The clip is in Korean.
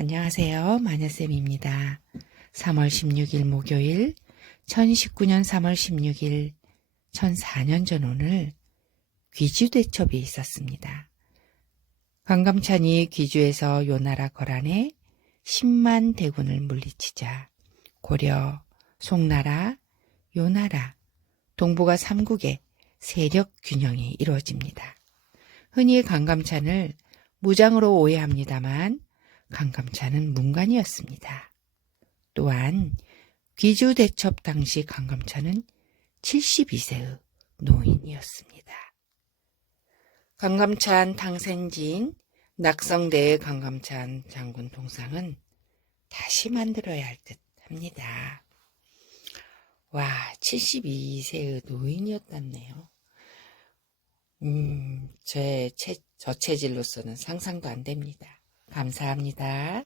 안녕하세요. 마녀쌤입니다. 3월 16일 목요일, 1019년 3월 16일, 1004년 전 오늘 귀주대첩이 있었습니다. 관감찬이 귀주에서 요나라 거란에 10만 대군을 물리치자 고려, 송나라, 요나라, 동북아 삼국의 세력 균형이 이루어집니다. 흔히 강감찬을 무장으로 오해합니다만 강감찬은 문관이었습니다. 또한 귀주 대첩 당시 강감찬은 72세의 노인이었습니다. 강감찬 당생진 낙성대의 강감찬 장군 동상은 다시 만들어야 할 듯 합니다. 와, 72세의 노인이었다네요. 음, 제, 체, 저 체질로서는 상상도 안 됩니다. 감사합니다.